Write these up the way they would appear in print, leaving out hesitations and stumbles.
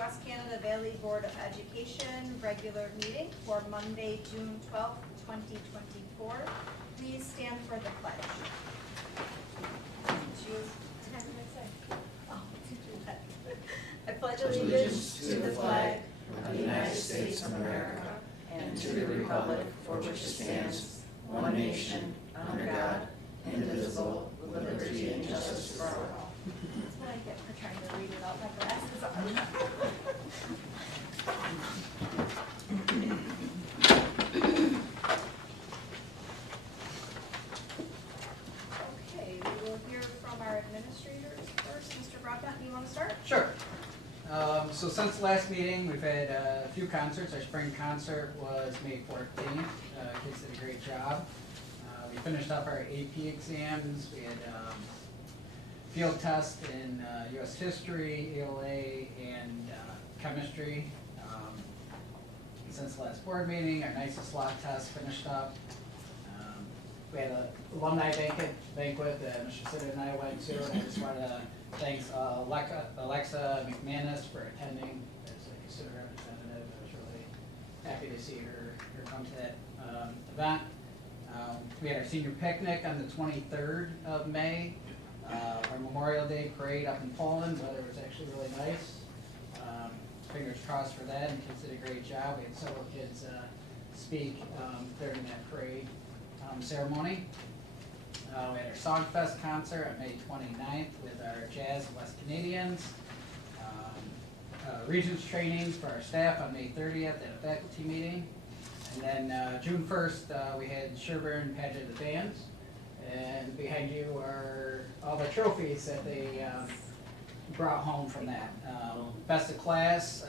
West Canada Valley Board of Education regular meeting for Monday, June 12th, 2024. Please stand for the pledge. I pledge allegiance to the flag of the United States of America and to the republic for which it stands, one nation, under God, indivisible, with liberty and justice for all. That's what I get for trying to read without my glasses on. Okay, we will hear from our administrators first. Mr. Broadbent, you want to start? Sure. So since the last meeting, we've had a few concerts. Our spring concert was May 14th. Kids did a great job. We finished up our AP exams. We had field test in U.S. history, ELA, and chemistry. Since the last board meeting, our nicest lot test finished up. We had an alumni banquet that Mr. Sitter and I went to, and I just want to thank Alexa McManus for attending as a student representative. I was really happy to see her come to that event. We had our senior picnic on the 23rd of May. Our Memorial Day parade up in Poland. The weather was actually really nice. Fingers crossed for that, and kids did a great job. We had several kids speak during that parade ceremony. We had our Songfest concert on May 29th with our Jazz West Canadians. Regents trainings for our staff on May 30th at a faculty meeting. And then June 1st, we had Sherburne Pageant of Bands. And behind you are all the trophies that they brought home from that. Best of class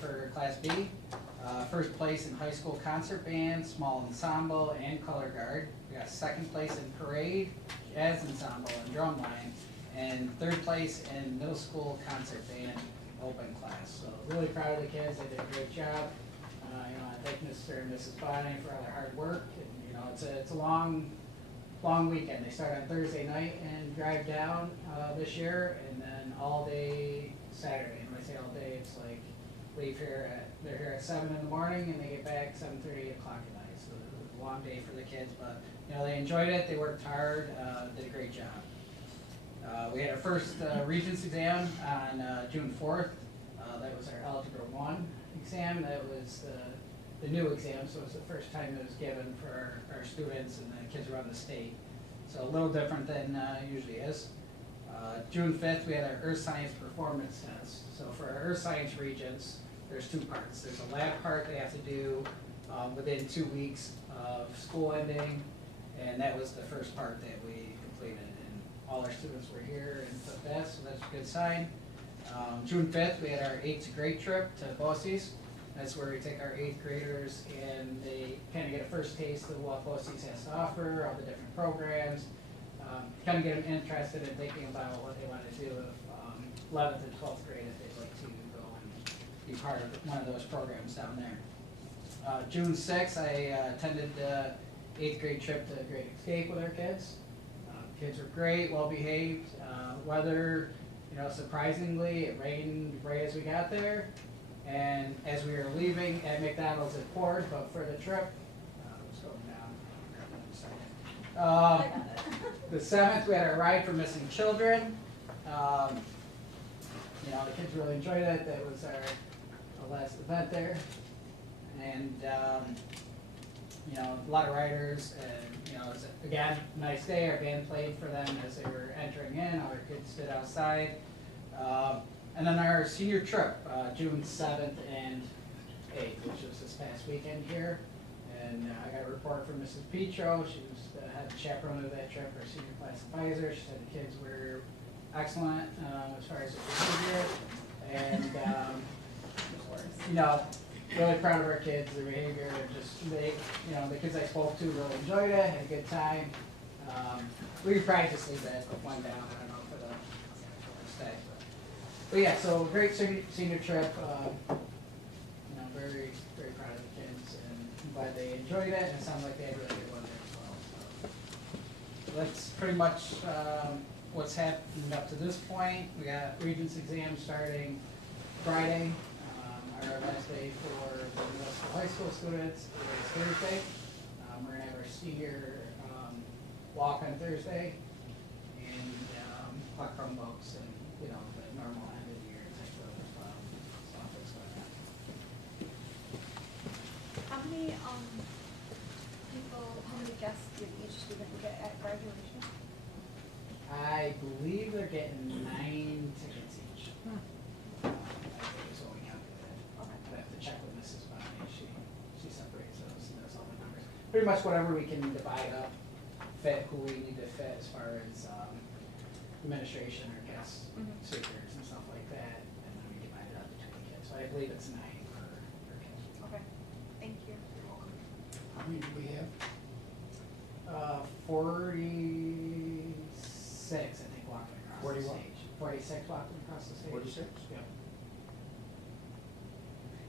for Class B. First place in high school concert band, small ensemble, and color guard. We got second place in parade, jazz ensemble, and drumline. And third place in middle school concert band, open class. So really proud of the kids. They did a great job. I thank Mr. and Mrs. Bonnie for all their hard work. And, it's a long weekend. They start on Thursday night and drive down this year, and then all day Saturday. And when I say all day, it's like they're here at 7 in the morning and they get back 7:30, 8 o'clock at night. So it was a long day for the kids, but they enjoyed it. They worked hard, did a great job. We had our first Regents exam on June 4th. That was our Algebra 1 exam. That was the new exam, so it's the first time it was given for our students and the kids around the state. So a little different than it usually is. June 5th, we had our Earth Science Performance Test. So for our Earth Science Regents, there's two parts. There's a lab part they have to do within 2 weeks of school ending, and that was the first part that we completed. And all our students were here and took that, so that's a good sign. June 5th, we had our 8th grade trip to BOCES. That's where we take our 8th graders and they kind of get a first taste of what BOCES has to offer, all the different programs, kind of get them interested in thinking about what they want to do with 11th and 12th grade if they'd like to go and be part of one of those programs down there. June 6th, I attended the 8th grade trip to Great Escape with our kids. Kids were great, well behaved. Weather, surprisingly, it rained right as we got there. And as we were leaving at McDonald's, it poured, but for the trip, let's go down. The 7th, we had our ride for missing children. The kids really enjoyed it. That was our last event there. And, a lot of riders, and, it was, again, a nice day. Our band played for them as they were entering in. All our kids stood outside. And then our senior trip, June 7th and 8th, which was this past weekend here. And I got a report from Mrs. Petro. She was the head chaperone of that trip, our senior class advisor. She said the kids were excellent as far as their behavior. And, really proud of our kids, their behavior. The kids I spoke to really enjoyed it, had a good time. We could probably just leave that one down, I don't know, for the stay. But yeah, so great senior trip. Very, very proud of the kids, and I'm glad they enjoyed it, and it sounds like they had a really good one there as well. So that's pretty much what's happened up to this point. We got Regents exam starting Friday. our last day for the middle school, high school students is Thursday. We're gonna have our senior walk on Thursday, and puck Chromebooks and, you know, the normal end of the year type of stuff that's going on. How many people, how many guests did each student get at graduation? I believe they're getting 9 tickets each. I think is what we calculated. Okay. I have to check with Mrs. Bonnie, she separates those, and does all the numbers. Pretty much whatever we can divide up, fit who we need to fit as far as administration or guest speakers and stuff like that, and then we divide it up between the kids. So I believe it's 9 per kid. Okay, thank you. How many do we have? 46, I think, walking across 40 the what? stage. 46 walking across the stage. 46? Yep.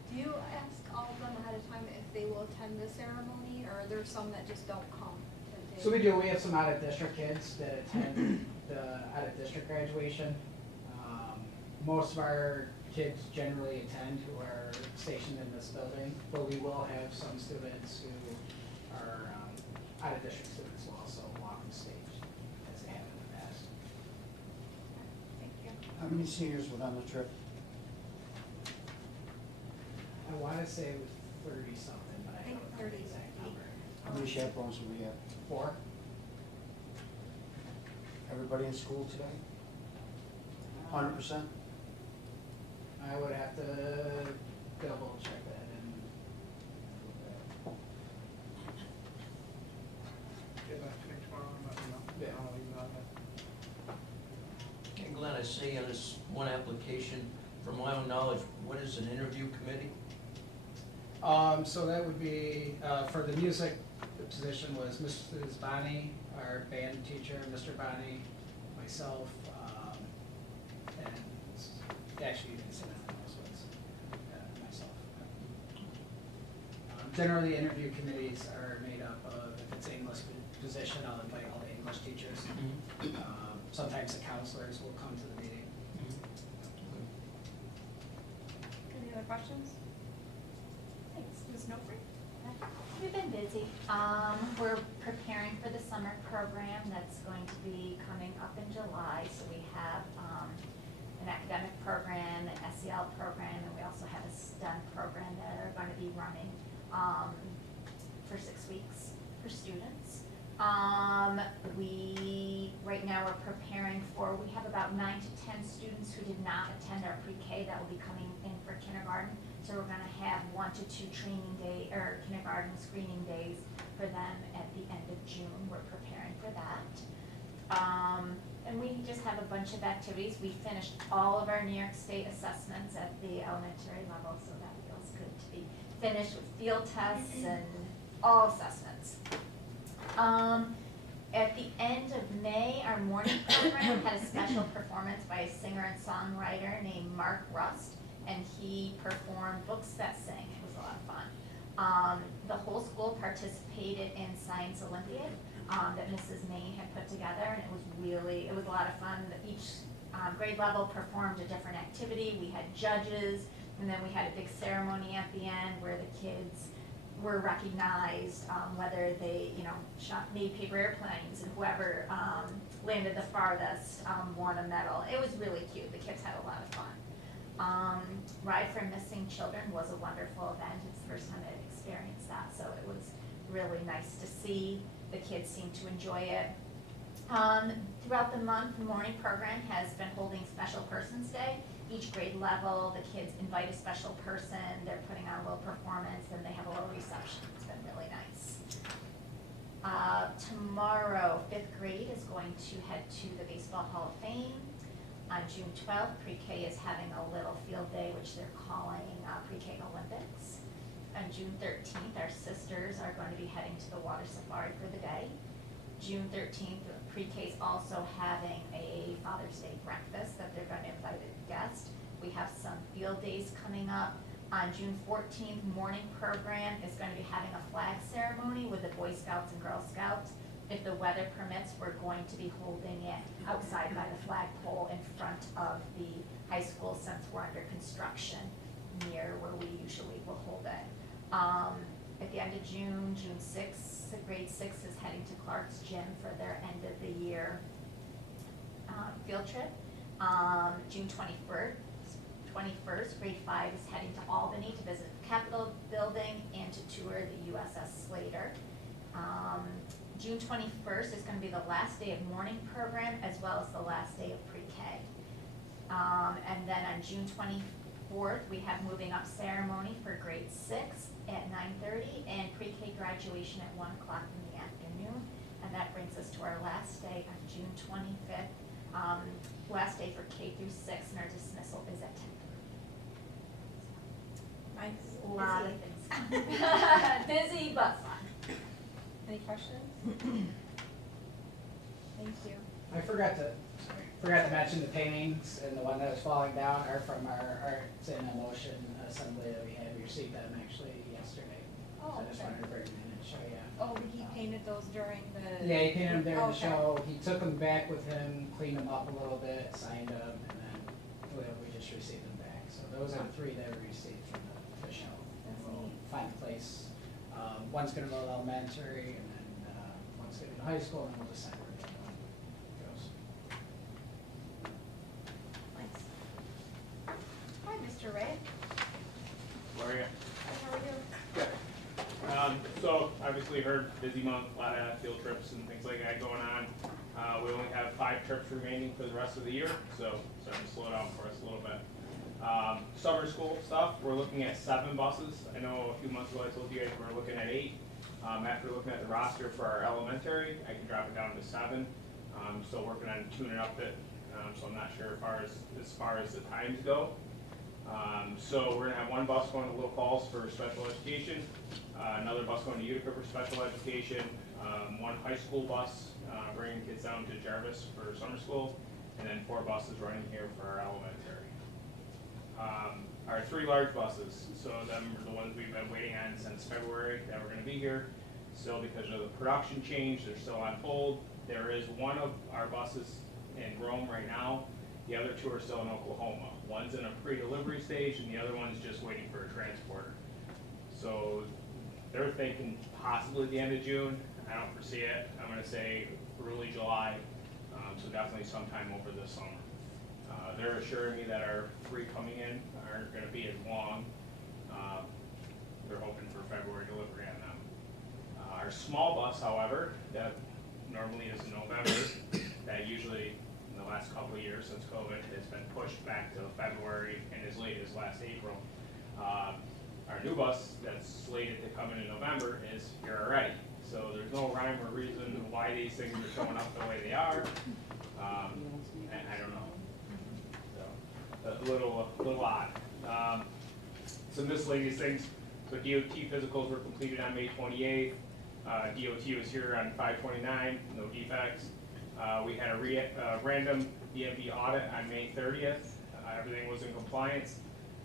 Do you ask all of them ahead of time if they will attend the ceremony, or are there some that just don't come to the day? So we do, we have some out-of-district kids that attend the out-of-district graduation. Most of our kids generally attend who are stationed in this building, but we will have some students who are out-of-district students will also walk the stage, as they have in the past. Thank you. How many seniors went on the trip? I wanna say it was 30-something, but I I think don't know the 30. exact number. How many chaperones do we have? 4? Everybody in school today? 100%? I would have to double check that and. Get back to me tomorrow and let me know. Yeah. I'll email you. And Glenn, I see on this one application, from my own knowledge, what is an interview committee? So that would be, for the music, the position was Mrs. Bonnie, our band teacher, Mr. Bonnie, myself, and actually you didn't say that, this was myself. Generally, interview committees are made up of, if it's English position, I'll invite all the English teachers. Sometimes the counselors will come to the meeting. Any other questions? Thanks. Ms. Snowfree? We've been busy. We're preparing for the summer program that's going to be coming up in July. So we have an academic program, an SEL program, and we also have a STEM program that are going to be running for 6 weeks for students. Right now we're preparing for, we have about 9 to 10 students who did not attend our pre-K that will be coming in for kindergarten. So we're gonna have 1 to 2 training day, or kindergarten screening days for them at the end of June. We're preparing for that. And we just have a bunch of activities. We finished all of our New York State assessments at the elementary level, so that feels good to be finished with field tests and all assessments. At the end of May, our morning program had a special performance by a singer and songwriter named Mark Rust, and he performed Books That Sing. It was a lot of fun. The whole school participated in Science Olympiad that Mrs. Main had put together, and it was a lot of fun. Each grade level performed a different activity. We had judges, and then we had a big ceremony at the end where the kids were recognized, whether they, made paper airplanes, and whoever landed the farthest won a medal. It was really cute. The kids had a lot of fun. Ride for Missing Children was a wonderful event. It's the first time I'd experienced that, so it was really nice to see. The kids seemed to enjoy it. Throughout the month, the morning program has been holding Special Persons Day. Each grade level, the kids invite a special person, they're putting on a little performance, and they have a little reception. It's been really nice. Tomorrow, 5th grade is going to head to the Baseball Hall of Fame. On June 12th, pre-K is having a little field day, which they're calling Pre-K Olympics. On June 13th, our sisters are going to be heading to the water safari for the day. June 13th, pre-K is also having a Father's Day breakfast that they're going to invite a guest. We have some field days coming up. On June 14th, morning program is going to be having a flag ceremony with the Boy Scouts and Girl Scouts. If the weather permits, we're going to be holding it outside by the flagpole in front of the high school since we're under construction. near where we usually will hold it. At the end of June, June 6th, grade 6 is heading to Clark's Gym for their end of the year field trip. June 21st, grade 5 is heading to Albany to visit the Capitol building and to tour the USS Slater. June 21st is going to be the last day of morning program as well as the last day of pre-K. And then on June 24th, we have moving up ceremony for grade 6 at 9:30 and pre-K graduation at 1 o'clock in the afternoon. And that brings us to our last day on June 25th. Last day for K through 6 and our dismissal is at 10:30. Nice. A lot of things. Busy but fun. Any questions? Thank you. I forgot to mention the paintings, and the one that was falling down are from our Arts in Emotion assembly that we had. We received them actually yesterday. Oh, So I just okay. wanted to bring them in and show you. Oh, he painted those during the. Yeah, he painted them during the Okay. show. He took them back with him, cleaned them up a little bit, signed them, and then we just received them back. So those are the 3 that we received from the show. And That's we'll neat. find a place. One's gonna go to elementary, and then one's gonna go to high school, and then we'll decide where the other one goes. Nice. Hi, Mr. Ray. How are you? How are you? Good. So obviously you heard busy month, a lot of field trips and things like that going on. We only have 5 trips remaining for the rest of the year, so starting to slow down for us a little bit. Summer school stuff, we're looking at 7 buses. I know a few months ago I told you guys we're looking at 8. After looking at the roster for our elementary, I can drop it down to 7. Still working on tuning up it, so I'm not sure as far as the times go. So we're gonna have 1 bus going to Little Falls for special education, another bus going to Utica for special education, 1 high school bus bringing kids down to Jarvis for summer school, and then 4 buses running here for our elementary. Our 3 large buses, so them are the ones we've been waiting on since February that were gonna be here. Still, because of the production change, they're still on hold. There is 1 of our buses in Rome right now. The other 2 are still in Oklahoma. One's in a pre-delivery stage and the other one's just waiting for a transporter. So they're thinking possibly the end of June. I don't foresee it. I'm gonna say early July, so definitely sometime over the summer. They're assuring me that our 3 coming in aren't gonna be as long. They're hoping for February delivery on them. Our small bus, however, that normally is in November, that usually in the last couple of years since COVID has been pushed back to February and as late as last April. Our new bus that's slated to come in November is here already. So there's no rhyme or reason why these things are showing up the way they are. I don't know. So, a little odd. Some miscellaneous things. So DOT physicals were completed on May 28th. DOT was here on 5/29, no defects. We had a random DMV audit on May 30th. Everything was in compliance.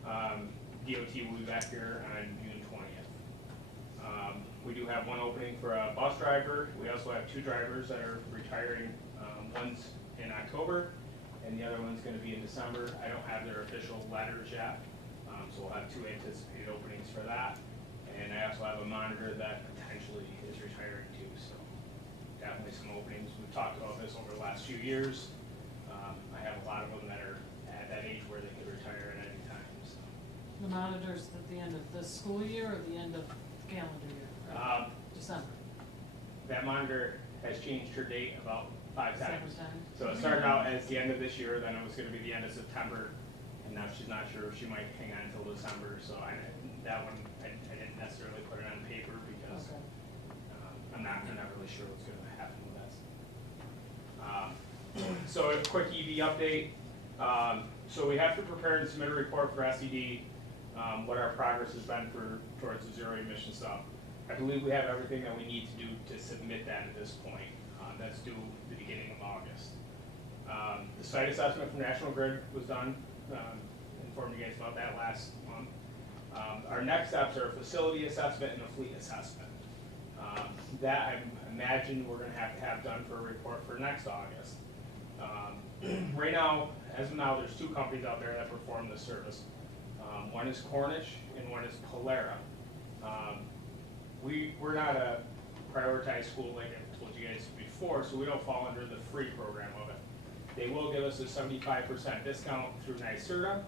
DOT will be back here on June 20th. We do have 1 opening for a bus driver. We also have 2 drivers that are retiring. One's in October and the other one's gonna be in December. I don't have their official letters yet, so we'll have 2 anticipated openings for that. And I also have a monitor that potentially is retiring too, so definitely some openings. We've talked about this over the last few years. I have a lot of them that are at that age where they could retire at any time, so. The monitors at the end of the school year or the end of the calendar year? December. That monitor has changed her date about 5 times. December time. So it started out as the end of this year, then it was gonna be the end of September, and now she's not sure if she might hang on until December, so that one, I didn't necessarily put it on paper because Okay. I'm not really sure what's gonna happen with that. So a quick EV update. So we have to prepare and submit a report for SED, what our progress has been towards the zero emission stuff. I believe we have everything that we need to do to submit that at this point. That's due the beginning of August. The site assessment from National Grid was done. Informed you guys about that last month. Our next steps are a facility assessment and a fleet assessment. That I imagine we're gonna have done for a report for next August. Right now, as of now, there's 2 companies out there that perform this service. One is Cornish and one is Polera. We're not a prioritized school like I told you guys before, so we don't fall under the free program of it. They will give us a 75% discount through NYSERDA.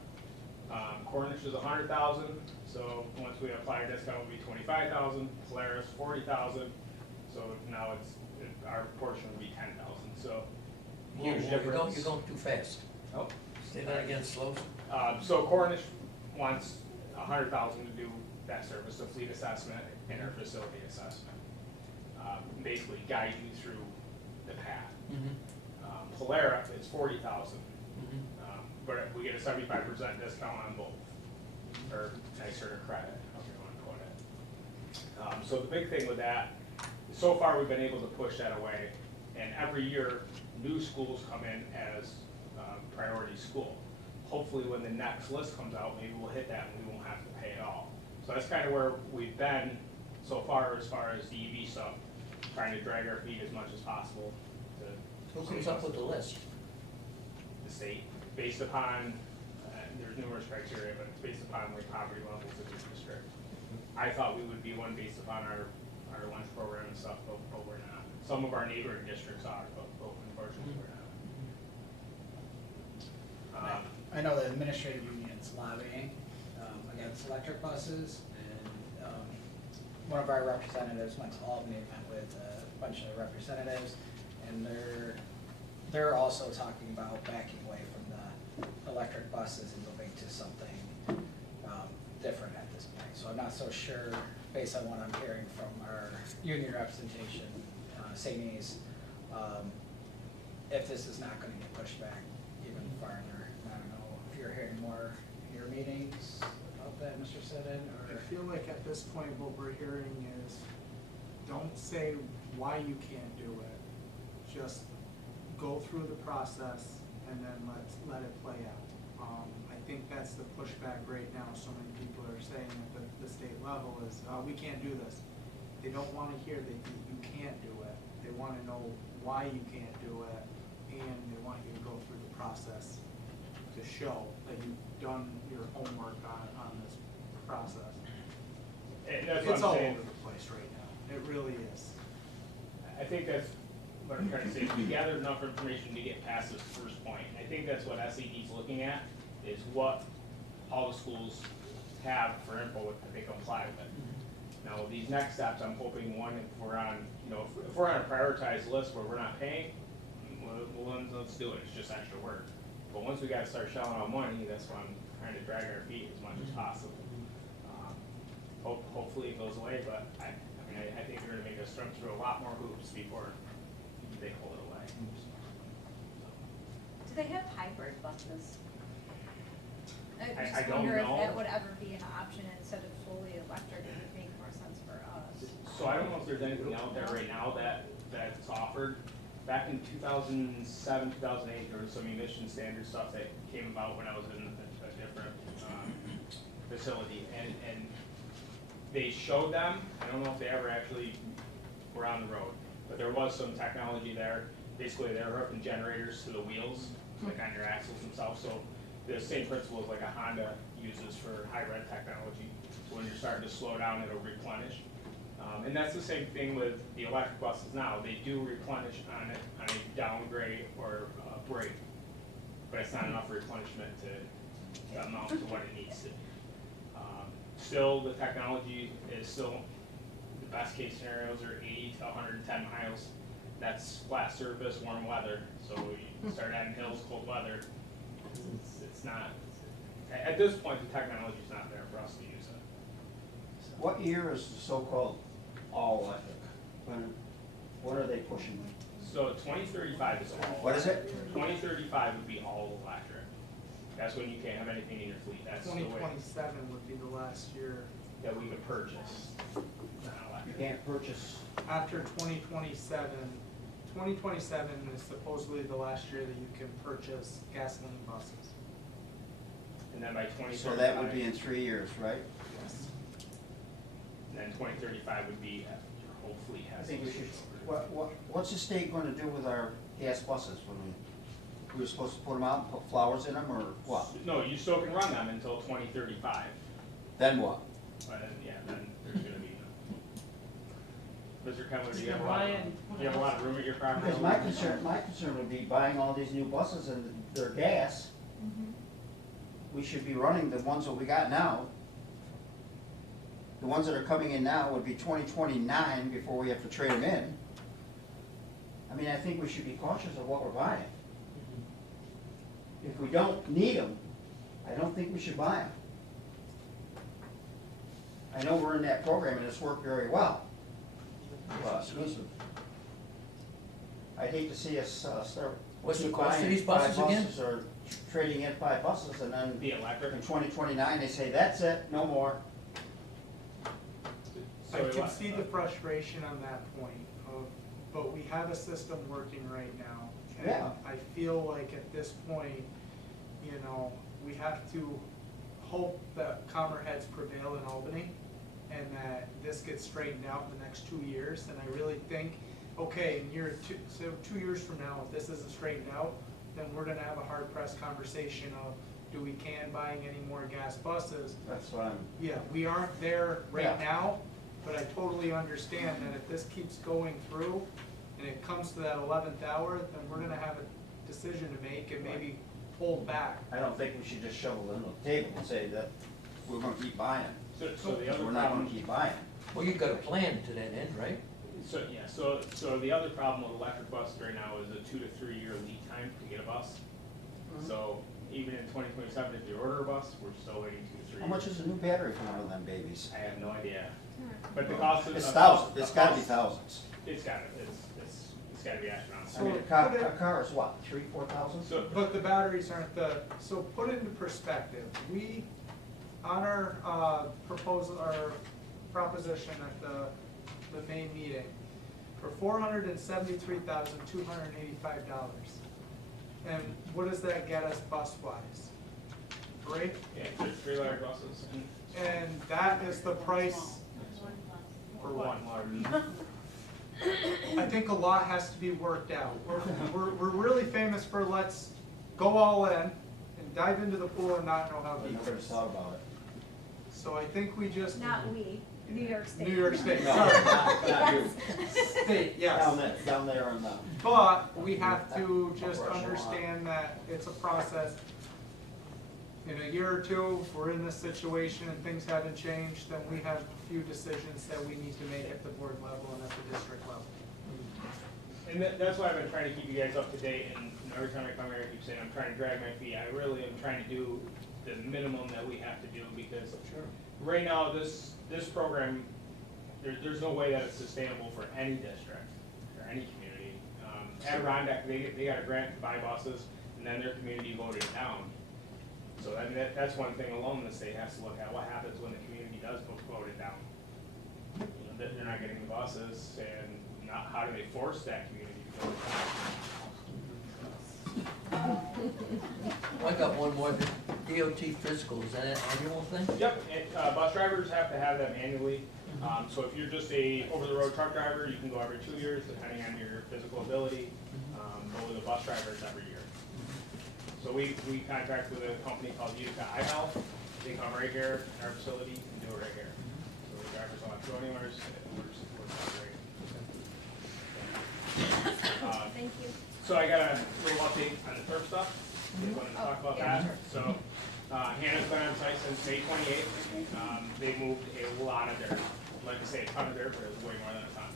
Cornish is 100,000, so once we apply a discount, it'll be 25,000. Polaris 40,000, so now our portion will be 10,000. So huge difference. You're going too fast. Oh. Say that again, slow. So Cornish wants 100,000 to do that service, the fleet assessment and our facility assessment. Basically guide you through the path. Polera is 40,000, but we get a 75% discount on both, or NYSERDA credit, however you want to put it. So the big thing with that, so far we've been able to push that away, and every year new schools come in as priority school. Hopefully when the next list comes out, maybe we'll hit that and we won't have to pay it all. So that's kind of where we've been so far as the EV stuff, trying to drag our feet as much as possible to Who comes up with the list? the state, based upon, there's numerous criteria, but it's based upon like poverty levels in your district. I thought we would be one based upon our lunch program and stuff, but we're not. Some of our neighboring districts are, but unfortunately we're not. I know the administrative union's lobbying against electric buses, and one of our representatives went to Albany, met with a bunch of representatives, and they're also talking about backing away from the electric buses and moving to something different at this point. So I'm not so sure, based on what I'm hearing from our union representation, Saints, if this is not gonna get pushed back even farther. I don't know if you're hearing more in your meetings about that, Mr. Seddon, I or? feel like at this point, what we're hearing is, don't say why you can't do it. Just go through the process and then let it play out. I think that's the pushback right now. So many people are saying at the state level is, we can't do this. They don't wanna hear that you can't do it. They wanna know why you can't do it, and they want you to go through the process to show that you've done your homework on this process. And that's what It's I'm all saying. over the place right now. It really is. I think that's what I'm trying to say, is we gathered enough information to get past this first point. And I think that's what SED's looking at, is what all the schools have for info that they comply with. Now, these next steps, I'm hoping, one, if we're on, if we're on a prioritized list where we're not paying, well, let's do it, it's just extra work. But once we gotta start shelling out money, that's why I'm trying to drag our feet as much as possible. Hopefully it goes away, but I think they're gonna make us jump through a lot more hoops before they pull it away. Do they have hybrid buses? I just don't wonder if know. that would ever be an option instead of fully electric, it would make more sense for us. So I don't know if there's anything out there right now that's offered. Back in 2007, 2008, there was some emission standard stuff that came about when I was in a different facility, and they showed them. I don't know if they ever actually were on the road, but there was some technology there. Basically, they're hooking generators to the wheels, like on your axles themselves. So the same principle as like a Honda uses for high red technology. So when you're starting to slow down, it'll replenish. And that's the same thing with the electric buses now. They do replenish on a downgrade or break, but it's not enough replenishment to amount to what it needs to be. Still, the technology is still, the best case scenarios are 80 to 110 miles. That's flat surface, warm weather. So you start adding hills, cold weather. It's not, at this point, the technology's not there for us to use it. What year is the so-called all electric? What are they pushing? So 2035 is all. What is it? 2035 would be all electric. That's when you can't have anything in your fleet. That's the way 2027 would be the last year. that we would purchase You non-electric. can't purchase, After 2027, 2027 is supposedly the last year that you can purchase gasoline buses. And then by 2035. so that would be in 3 years, right? Yes. And then 2035 would be after your whole fleet I has. think we those should, switched over. what's the state gonna do with our gas buses when we we were supposed to put them out and put flowers in them, or what? No, you still can run them until 2035, Then what? but then, yeah, then there's gonna be. Mr. Kemmler, do You you have a can lot, buy and put you have a out. lot of room at your property? Because my concern would be buying all these new buses and their gas. We should be running the ones that we got now. The ones that are coming in now would be 2029 before we have to trade them in. I mean, I think we should be cautious of what we're buying. If we don't need them, I don't think we should buy them. I know we're in that program and it's worked very well. But I'd hate to see us start. What's the keep cost of buying these buses 5 again? Or trading in 5 buses and then The electric? in 2029, they say, that's it, no more. I So can what- see the frustration on that point of, but we have a system working right now. Yeah. And I feel like at this point, you know, we have to hope that calmer heads prevail in Albany and that this gets straightened out in the next 2 years. And I really think, okay, in year two, so 2 years from now, if this isn't straightened out, then we're gonna have a hard pressed conversation of, do we can buying any more gas buses? That's what I'm, Yeah, we aren't there right Yeah. now, but I totally understand that if this keeps going through and it comes to that 11th hour, then we're gonna have a decision to make and maybe hold back. I don't think we should just shovel it on the table and say that we're gonna keep buying. So the other We're not problem. gonna keep buying. Well, you've got a plan to that end, right? So, yeah, so the other problem with electric buses right now is a 2 to 3 year lead time to get a bus. So even in 2027, if you order a bus, we're still waiting 2 to 3 years. How much is a new battery for one of them babies? I have no idea. But the cost of. It's thousands, it's gotta be thousands. It's gotta be I astronomical. mean, a car is what, 3,000-4,000? So, But the batteries aren't so put into perspective, we, on our proposal, our proposition at the main meeting, for $473,285. And what does that get us bus-wise? Right? yeah, there's 3 large buses And that is the price. for one large. I think a lot has to be worked out. We're really famous for let's go all in and dive into the pool and not know how But deep it nobody's is. thought about it. So I think we just. Not we, New York State. New York State, No, sorry. not you. State, yes. Down there on the. But we have to just understand that it's a process. In a year or two, if we're in this situation and things haven't changed, then we have a few decisions that we need to make at the board level and at the district level. And that's why I've been trying to keep you guys up to date, and every time I come here, I keep saying I'm trying to drag my feet. I really am trying to do the minimum that we have to do, because right now, this program, there's no way that it's sustainable for any district, or any community. Adirondack, they got a grant to buy buses, and then their community voted it down. So I mean, that's one thing alone the state has to look at, what happens when the community does vote it down. You know, they're not getting the buses, and how do they force that community to go I got one more, DOT physical, is that an annual thing? Yep, and, bus drivers have to have them annually. So if you're just a over-the-road truck driver, you can go every 2 years, depending on your physical ability. But with a bus driver, it's every year. So we contract with a company called Utica iHealth. They come right here in our facility and do it right here. So the drivers don't have to go anywhere, it works great. Thank you. So I got a little update on the turf stuff. They wanted to talk about that. So Hannah's been on site since May 28th. They moved a lot of dirt. I'd like to say a ton of dirt, but it was way more than a ton.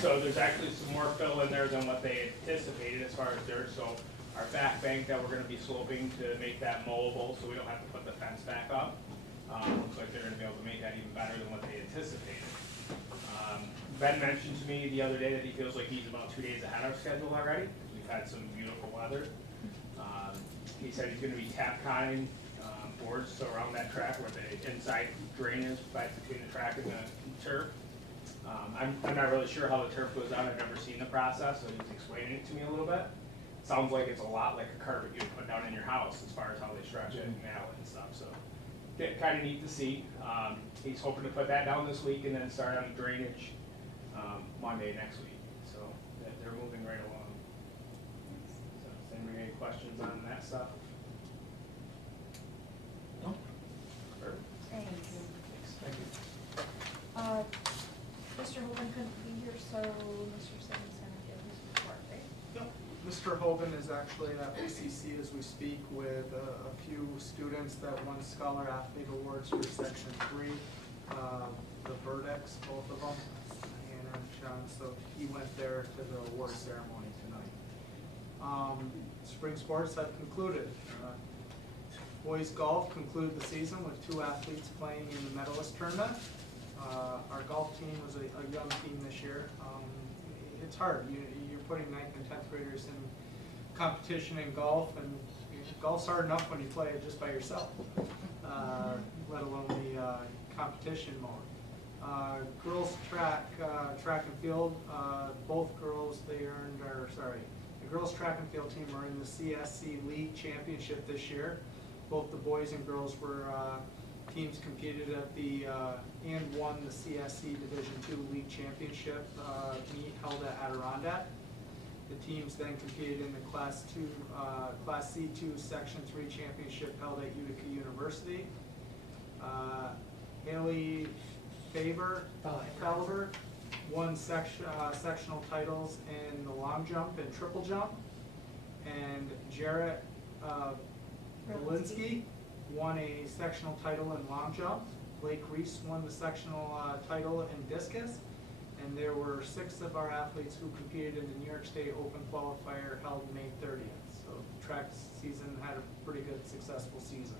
So there's actually some more fill in there than what they anticipated as far as dirt. So our back bank that we're gonna be sloping to make that mowable, so we don't have to put the fence back up. Looks like they're gonna be able to make that even better than what they anticipated. Ben mentioned to me the other day that he feels like he's about 2 days ahead of schedule already, because we've had some beautiful weather. He said he's gonna be tap-conning boards around that track where the inside drain is between the track and the turf. I'm not really sure how the turf goes down, I've never seen the process, so he's explaining it to me a little bit. Sounds like it's a lot like a carpet you'd put down in your house as far as how they stretch it and nail it and stuff, so. Kind of neat to see. He's hoping to put that down this week and then start on drainage Monday next week, so they're moving right along. So, does anybody stuff. No? Thanks. Thank you. Mr. Hogan couldn't be here, so Mr. Simmons gonna give his report, right? Yep. Mr. Hogan is actually at OCC as we speak with a few students that won Scholar Athlete Awards for Section 3. The verdicts, both of them, Hannah and Sean, so he went there to the award ceremony tonight. Spring sports have concluded. Boys golf concluded the season with 2 athletes playing in the medalist tournament. Our golf team was a young team this year. It's hard. You're putting 9th and 10th graders in competition in golf, and golf's hard enough when you play it just by yourself, let alone the competition mode. Girls track and field, both girls, the girls track and field team are in the CSC League Championship this year. Both the boys and girls were teams competed at the and won the CSC Division II League Championship meet held at Adirondack. The teams then competed in the Class C2 Section 3 Championship held at Utica University. Haley Faliber won sectional titles in the long jump and triple jump, and Jarrett Belinsky won a sectional title in long jump. Blake Reese won the sectional title in discus, and there were 6 of our athletes who competed in the New York State Open qualifier held May 30th. So the track season had a pretty good, successful season.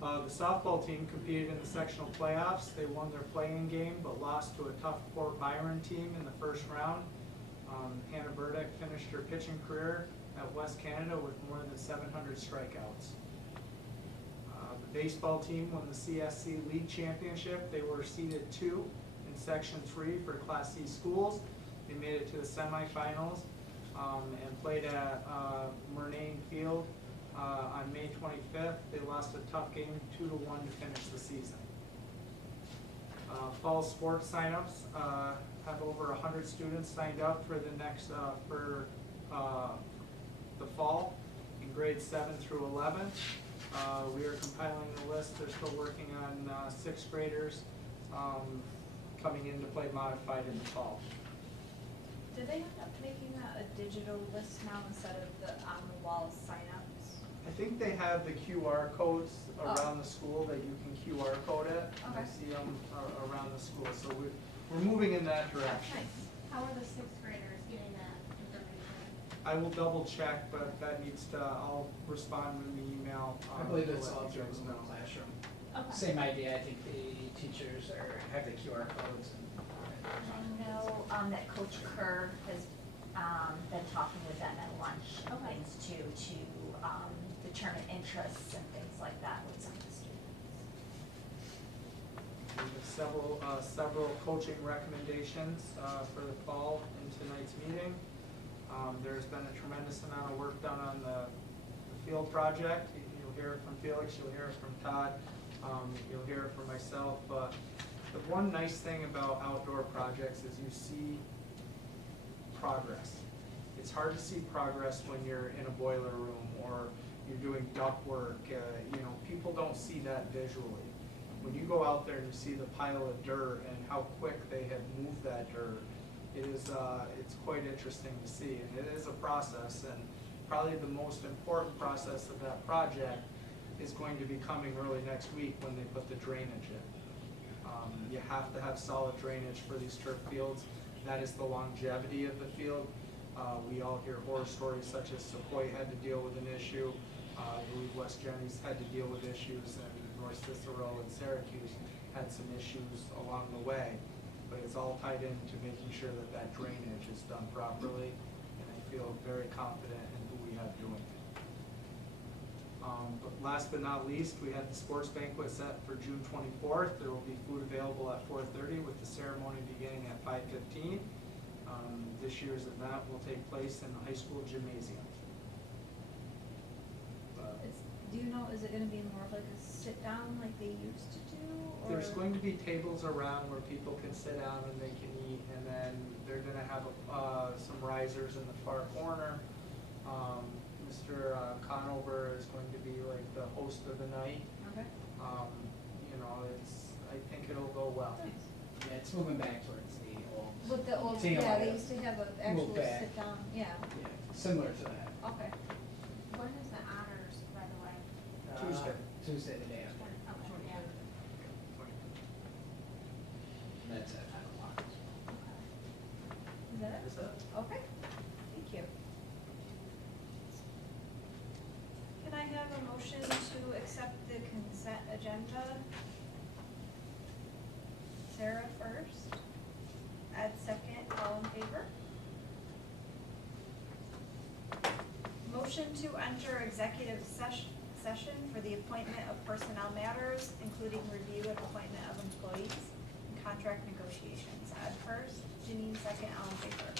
The softball team competed in the sectional playoffs. They won their play-in game, but lost to a tough Port Byron team in the first round. Hannah Burdick finished her pitching career at West Canada with more than 700 strikeouts. The baseball team won the CSC League Championship. They were seeded 2 in Section 3 for Class C schools. They made it to the semifinals and played at Murnane Field on May 25th. They lost a tough game 2-1 to finish the season. Fall sports signups have over 100 students signed up for the next the fall in grades 7 through 11. We are compiling the list. They're still working on 6th graders coming in to play modified in the fall. Did they end up making that a digital list now instead of the on-the-wall signups? I think they have the QR codes Oh. around the school that you can QR code it. I Okay. see them around the school, so we're moving in that direction. Nice. How are the 6th graders getting that information? I will double check, but that needs to, I'll respond in the email. I believe to it's let all you through guys the know. classroom. Okay. Same idea, I think the teachers have the QR codes and. I know that Coach Kerr has been talking with them at lunch and Okay. things too, to determine interests and things like that with some of the students. We have several coaching recommendations for the fall in tonight's meeting. There's been a tremendous amount of work done on the field project. You'll hear it from Felix, you'll hear it from Todd, you'll hear it from myself. The one nice thing about outdoor projects is you see progress. It's hard to see progress when you're in a boiler room or you're doing duct work. People don't see that visually. When you go out there and you see the pile of dirt and how quick they have moved that dirt, it's quite interesting to see, and it is a process. And probably the most important process of that project is going to be coming early next week when they put the drainage in. You have to have solid drainage for these turf fields. That is the longevity of the field. We all hear horror stories such as Sequoia had to deal with an issue. I believe West Jennings had to deal with issues, and North Cicero and Syracuse had some issues along the way. But it's all tied into making sure that that drainage is done properly, and I feel very confident in who we have doing it. But last but not least, we have the sports banquet set for June 24th. There will be food available at 4:30 with the ceremony beginning at 5:15. This year's event will take place in the high school gymnasium. Do you know, is it gonna be more of like a sit-down like they used to do, or? There's going to be tables around where people can sit down and they can eat, and then they're gonna have some risers in the far corner. Mr. Conover is going to be like the host of the night. Okay. You know, I think it'll go well. Yeah, it's moving back towards the old. With the old, TMI. yeah, they used to have a actual Move back. sit down, yeah, Yeah, similar to that. okay. When is the honors, by the way? Tuesday. Tuesday, the day after. Okay, yeah. That's at 9 o'clock. Is that it? Is that? Okay, thank you. Can I have a motion to accept the consent agenda? Sarah first, Ed second, all in favor? Motion to enter executive session for the appointment of personnel matters, including review and appointment of employees and contract negotiations. Ed first, Janine second, all in favor?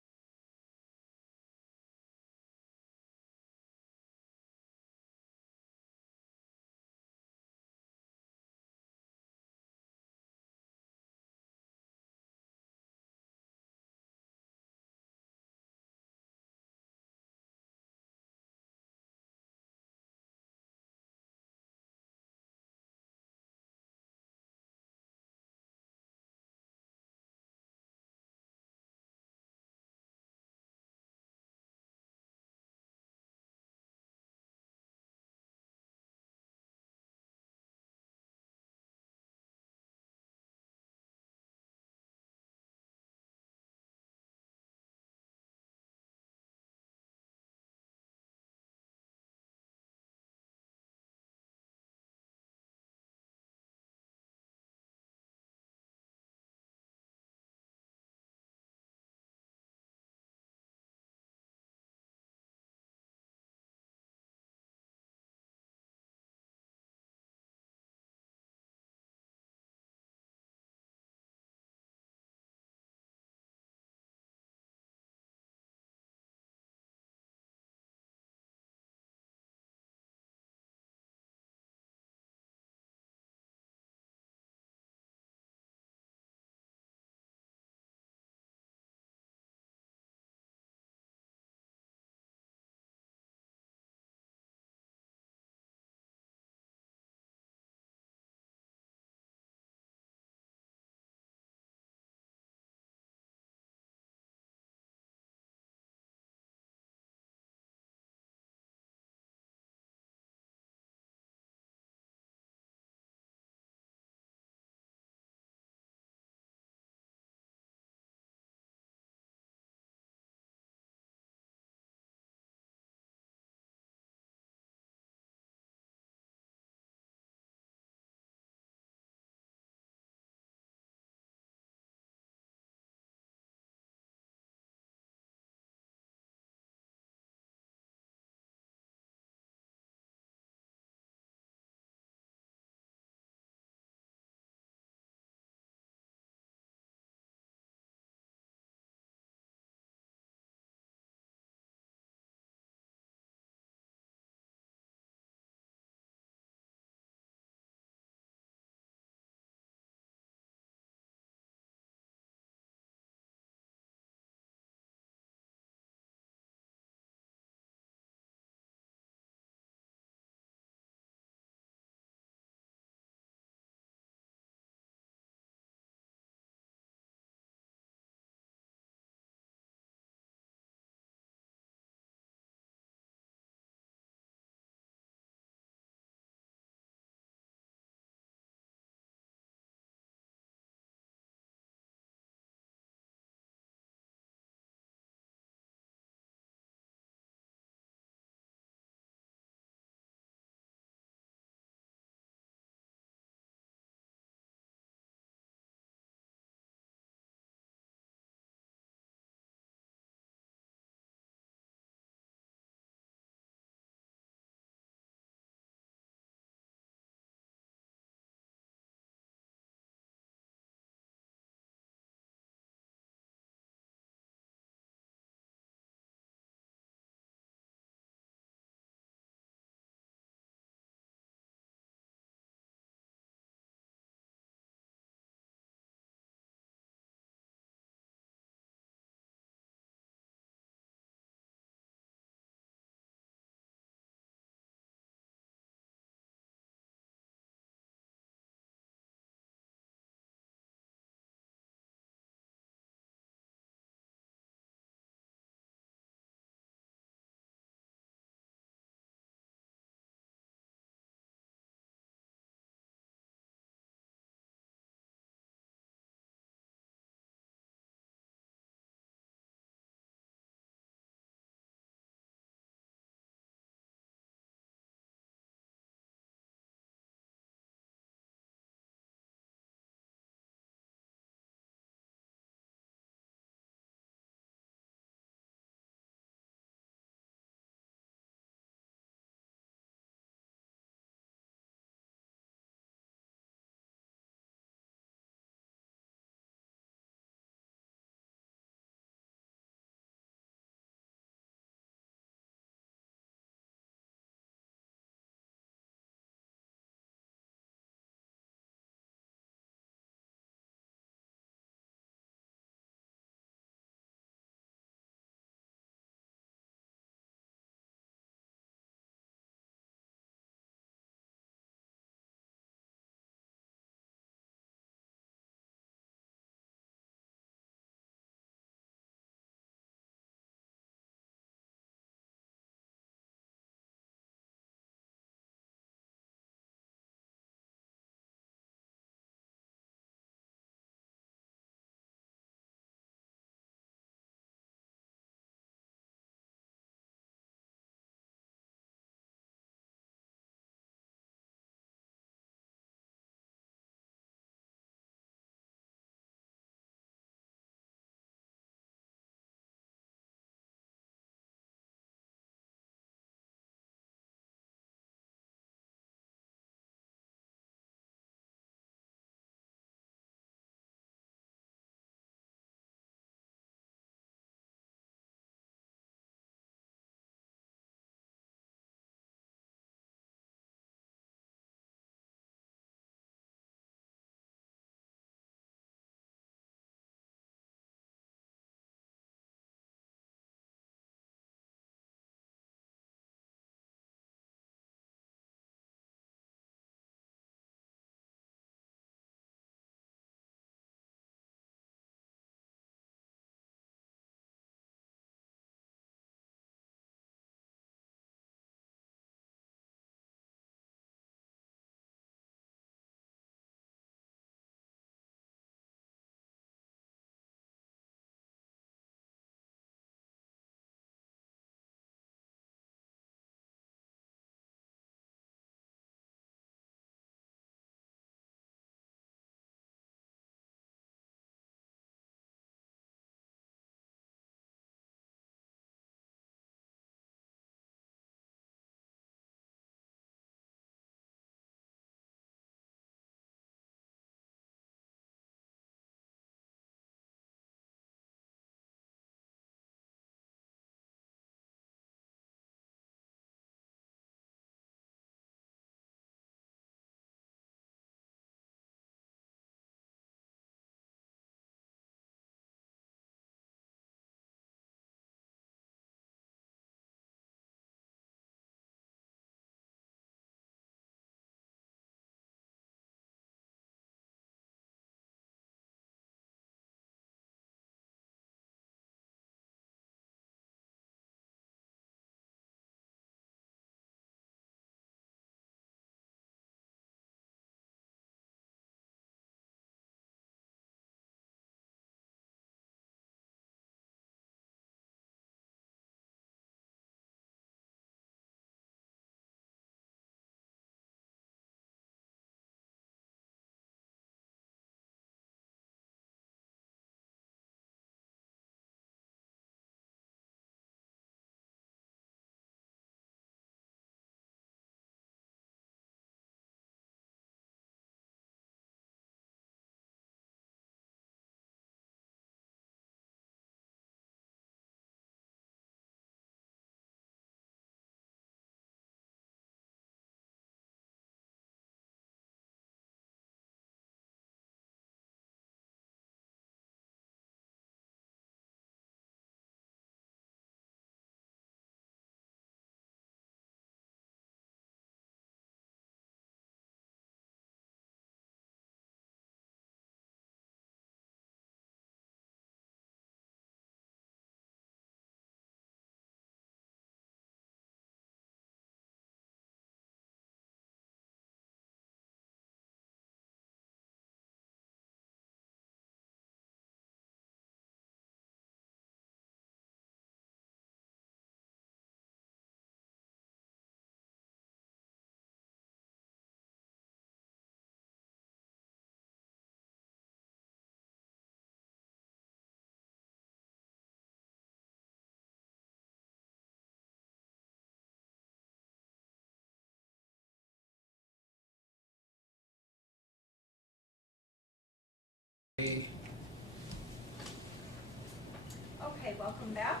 welcome back.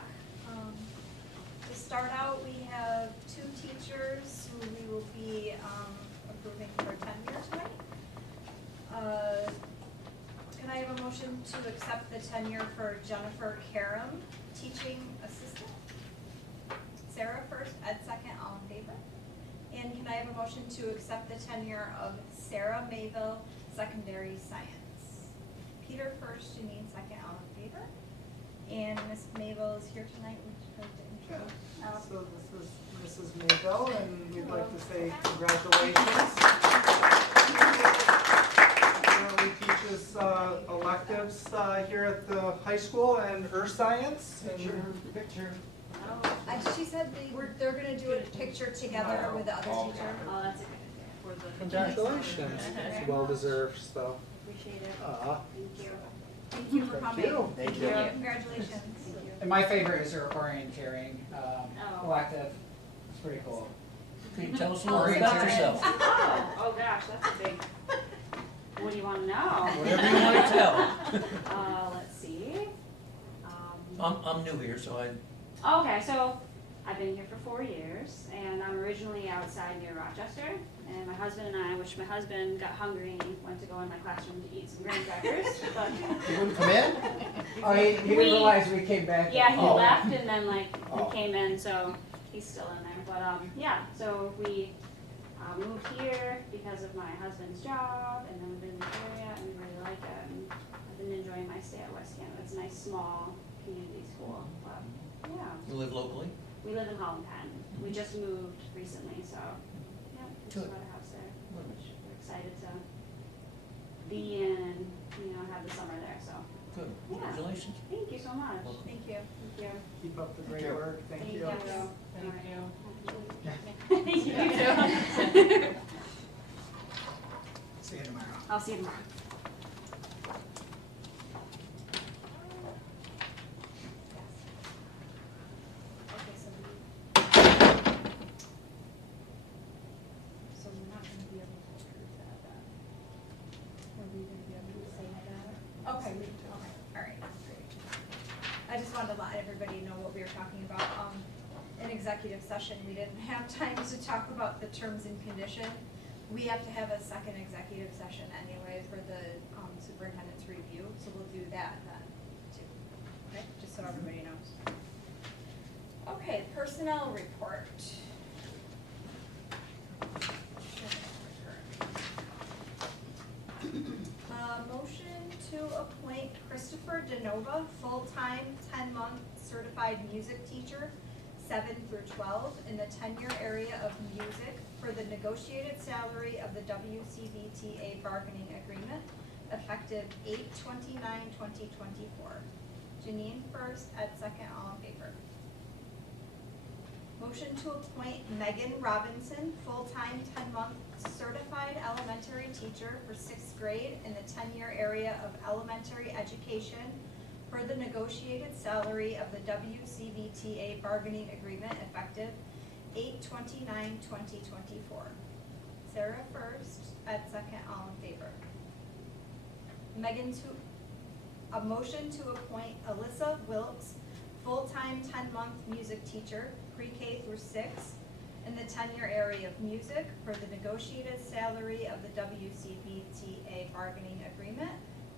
To start out, we have two teachers who we will be approving for tenure tonight. Can I have a motion to accept the tenure for Jennifer Karam, teaching assistant? Sarah first, Ed second, all in favor? And can I have a motion to accept the tenure of Sarah Mayville, secondary science? Peter first, Janine second, all in favor? And Ms. Mayville is here tonight, would you like to introduce? So this is Mrs. Mayville, and we'd like to say congratulations. Currently teaches electives here at the high school and earth science. Picture. She said they're gonna do a picture together with the other teacher. Oh, that's a good idea. Congratulations. It's well deserved, so. Appreciate it. Thank you. Thank you for coming. Thank you. Congratulations. And my favorite is her orienteering elective. It's pretty cool. Can you tell us a little bit about yourself? Oh gosh, that's a big, what do you wanna know? Whatever you want to tell. Let's see. I'm new here, so Okay, so I've been here for 4 years, and I'm originally outside near Rochester, and my husband and I, which my husband got hungry and he went to go in my classroom to eat some graham crackers, but You wouldn't come in? Oh, he didn't We- realize we came back. yeah, he Oh. left and then Oh. he came in, so he's still in there. But yeah, so we moved here because of my husband's job, and then we've been in the area and we really like it. And I've been enjoying my stay at West Canada. It's a nice small community school, but yeah. you live locally? We live in Holland Penn. We just moved recently, so yeah, we just Good. bought a house there, which we're excited to be in and have the summer there. So Good, Yeah. congratulations. thank you so much. Welcome. Thank you. Thank you. Keep up the great you. work. Thank you. Thank Thank you. Thank you. See you tomorrow. I'll see you tomorrow. Okay, so we're not gonna be able to approve that then? Are we gonna be able to say that? Okay, all right, great. I just wanted to let everybody know what we were talking about. In executive session, we didn't have time to talk about the terms and condition. We have to have a second executive session anyway for the superintendent's review, so we'll do that then too. Okay, just so everybody knows. Okay, personnel report. Motion to appoint Christopher DeNova, full-time, 10-month certified music teacher, 7 through 12, in the tenure area of music for the negotiated salary of the WCBTA bargaining agreement, effective 8/29/2024. Janine first, Ed second, all in favor. Motion to appoint Megan Robinson, full-time, 10-month certified elementary teacher for 6th grade in the tenure area of elementary education for the negotiated salary of the WCBTA bargaining agreement, effective 8/29/2024. Sarah first, Ed second, all in favor. A motion to appoint Alyssa Wilkes, full-time, 10-month music teacher, pre-K through 6, in the tenure area of music for the negotiated salary of the WCBTA bargaining agreement,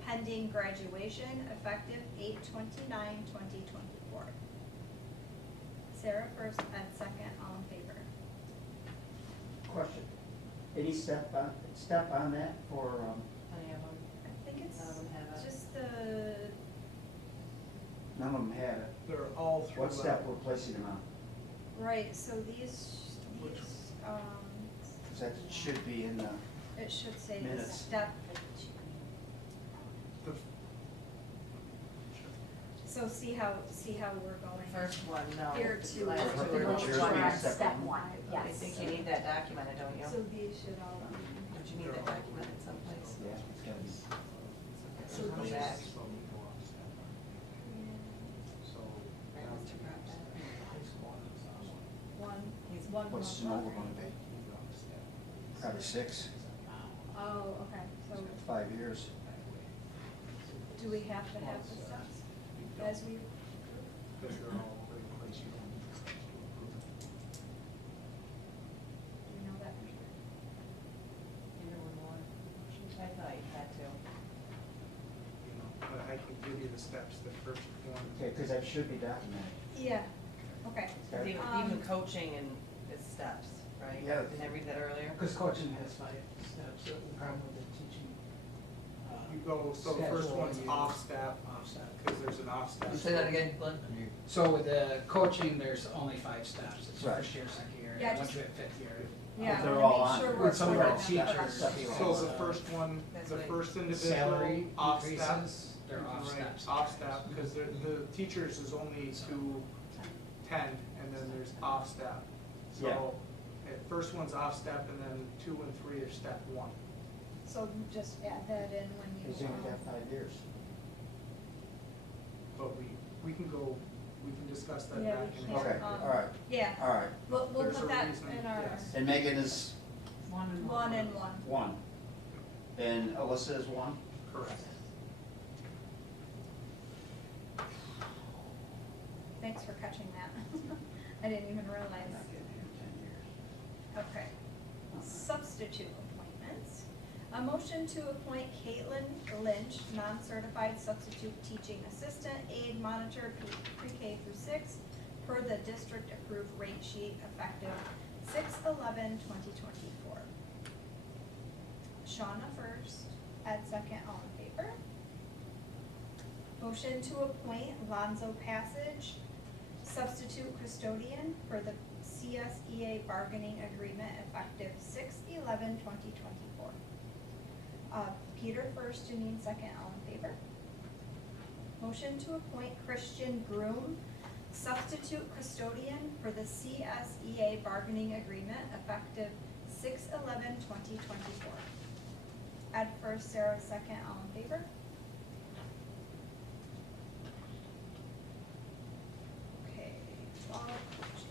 pending graduation, effective 8/29/2024. Sarah first, Ed second, all in favor. Question. Any step on that for, I think it's just the, none of them had it. They're all through. What step we're placing them on? right, so these, Because that should be in the, it should say the Minutes. step. So see how we're going. First one, no. Here too. Last two Okay, are what's yours? one. We're on Step step one. one, I yes. think you need that documented, don't you? So these should all, Don't you need that documented someplace? yeah, it's gotta be. So On the these- back. So. Right, Mr. Grabda. one What's month Sonoma left. gonna be? Probably 6, Oh, okay, so 5 years. do we have to have the steps as we? because they're all over the place, you don't need special approval. Do you know that for sure? Either one more. I thought you had to. You know, but I can give you the steps, the first one. Okay, because that should be documented. Yeah, okay. Okay? Even coaching and its steps, right? Yeah. Didn't I read that earlier? Because coaching has 5 steps, so the problem with the teaching. You go, so the first schedule, one's you- off-step, Off-step. because there's an off-step. Say that again, Glenn? So with the coaching, there's only 5 steps. It's Right. first year, second year, Yeah, and once just- you hit 5th year. Yeah, they're I all wanna on. make sure we're. With some of our we're on the teachers, correct stuff. So the first one, That's the what- first individual, Salary off-step. increases, they're off Right, steps. off-step, because the teachers is only to 10, and then there's off-step. Yeah. So, first one's off-step, and then 2 and 3 are step 1. So just add that in when you. He's only got 5 years. But we can go, we can discuss that Yeah, back we in. can. Okay, Um, all right, Yeah, all right. we'll There's put a that reason, in our, yes. And Megan is One and one and one. 1. And Alyssa is 1? Correct. Thanks for catching that. I didn't even realize. Not getting here in 10 years. Okay. Substitute appointments. A motion to appoint Caitlin Lynch, non-certified substitute teaching assistant, aide monitor, pre-K through 6, per the district approved rate sheet effective 6/11/2024. Shauna first, Ed second, all in favor. Motion to appoint Lonzo Passage, substitute custodian for the CSEA bargaining agreement effective 6/11/2024. Peter first, Janine second, all in favor. Motion to appoint Christian Groom, substitute custodian for the CSEA bargaining agreement effective 6/11/2024. Ed first, Sarah second, all in favor. Okay, fall coaching.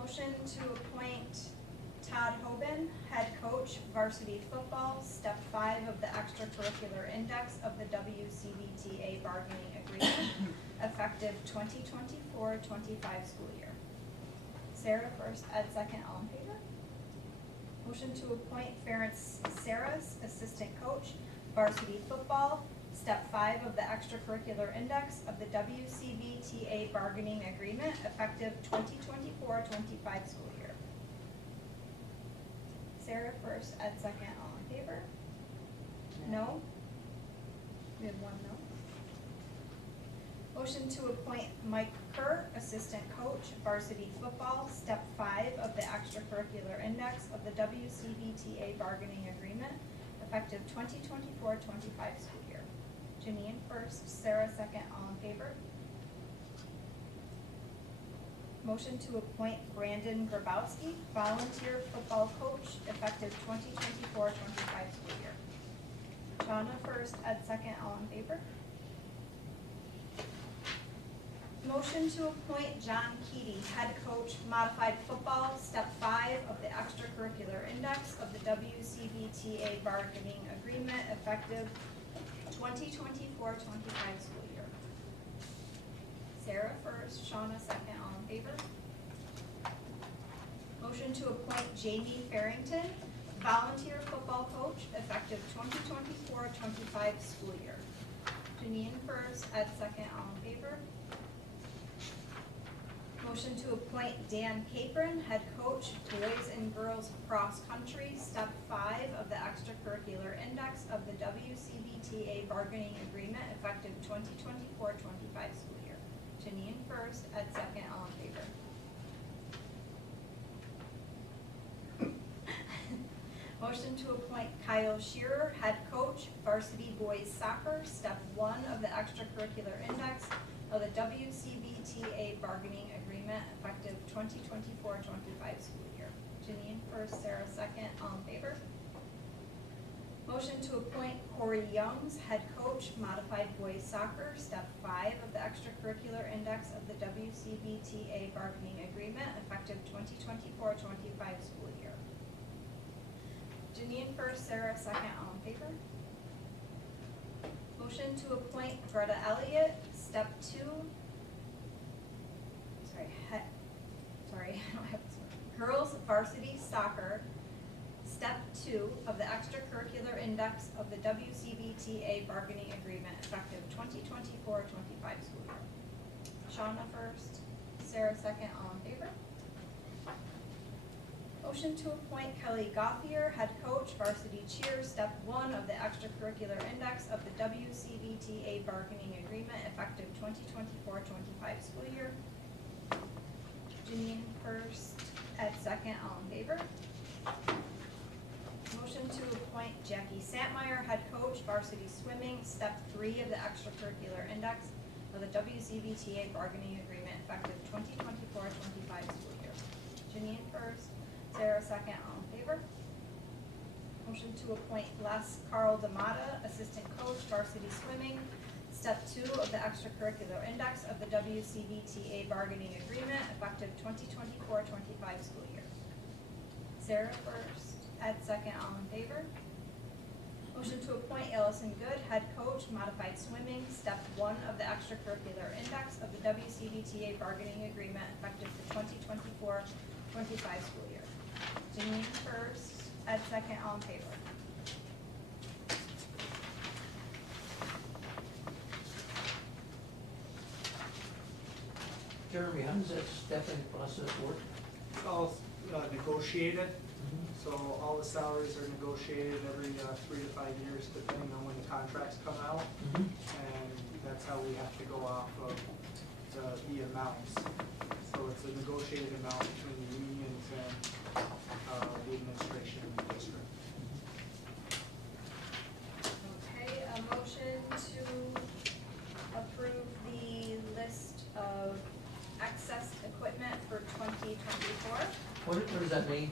Motion to appoint Todd Hoban, head coach, varsity football, step 5 of the extracurricular index of the WCBTA bargaining agreement, effective 2024-25 school year. Sarah first, Ed second, all in favor? Motion to appoint Ference Saras, assistant coach, varsity football, step 5 of the extracurricular index of the WCBTA bargaining agreement, effective 2024-25 school year. Sarah first, Ed second, all in favor? No? We have 1 no. Motion to appoint Mike Kerr, assistant coach, varsity football, step 5 of the extracurricular index of the WCBTA bargaining agreement, effective 2024-25 school year. Janine first, Sarah second, all in favor? Motion to appoint Brandon Grabowski, volunteer football coach, effective 2024-25 school year. Shauna first, Ed second, all in favor? Motion to appoint John Keating, head coach, modified football, step 5 of the extracurricular index of the WCBTA bargaining agreement, effective 2024-25 school year. Sarah first, Shauna second, all in favor? Motion to appoint Jamie Farrington, volunteer football coach, effective 2024-25 school year. Janine first, Ed second, all in favor? Motion to appoint Dan Capron, head coach, boys and girls cross country, step 5 of the extracurricular index of the WCBTA bargaining agreement, effective 2024-25 school year. Janine first, Ed second, all in favor? Motion to appoint Kyle Shearer, head coach, varsity boys soccer, step 1 of the extracurricular index of the WCBTA bargaining agreement, effective 2024-25 school year. Janine first, Sarah second, all in favor? Motion to appoint Corey Youngs, head coach, modified boys soccer, step 5 of the extracurricular index of the WCBTA bargaining agreement, effective 2024-25 school year. Janine first, Sarah second, all in favor? Motion to appoint Greta Elliott, step 2. I don't have this one. Girls varsity soccer, step 2 of the extracurricular index of the WCVTA bargaining agreement effective 2024-25 school year. Shauna first, Sarah second, all in favor? Motion to appoint Kelly Gothier, head coach, varsity cheer, step 1 of the extracurricular index of the WCVTA bargaining agreement effective 2024-25 school year. Janine first, Ed second, all in favor? Motion to appoint Jackie Santmeyer, head coach, varsity swimming, step 3 of the extracurricular index of the WCVTA bargaining agreement effective 2024-25 school year. Janine first, Sarah second, all in favor? Motion to appoint Les Carl D'Amata, assistant coach, varsity swimming, step 2 of the extracurricular index of the WCVTA bargaining agreement effective 2024-25 school year. Sarah first, Ed second, all in favor? Motion to appoint Allison Good, head coach, modified swimming, step 1 of the extracurricular index of the WCVTA bargaining agreement effective the 2024-25 school year. Janine first, Ed second, all in favor? Jeremy, how does that stepping process work? It's all negotiated, so all the salaries are negotiated every 3 to 5 years, depending on when the contracts come out. And that's how we have to go off of the amounts. So it's a negotiated amount between the unions and the administration of the district. Okay, a motion to approve the list of excess equipment for 2024. What does that mean?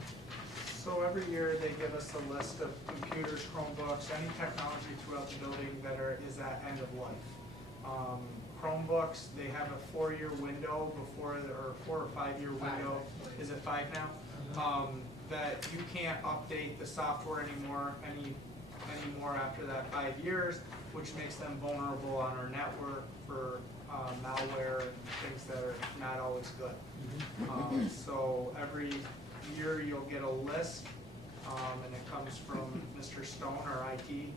So every year they give us a list of computers, Chromebooks, any technology throughout the building that is at end of life. Chromebooks, they have a 4-year window before, or 4 or 5 year window. Is it 5 now? That you can't update the software anymore after that 5 years, which makes them vulnerable on our network for malware and things that are not always good. So every year you'll get a list, and it comes from Mr. Stone, our IT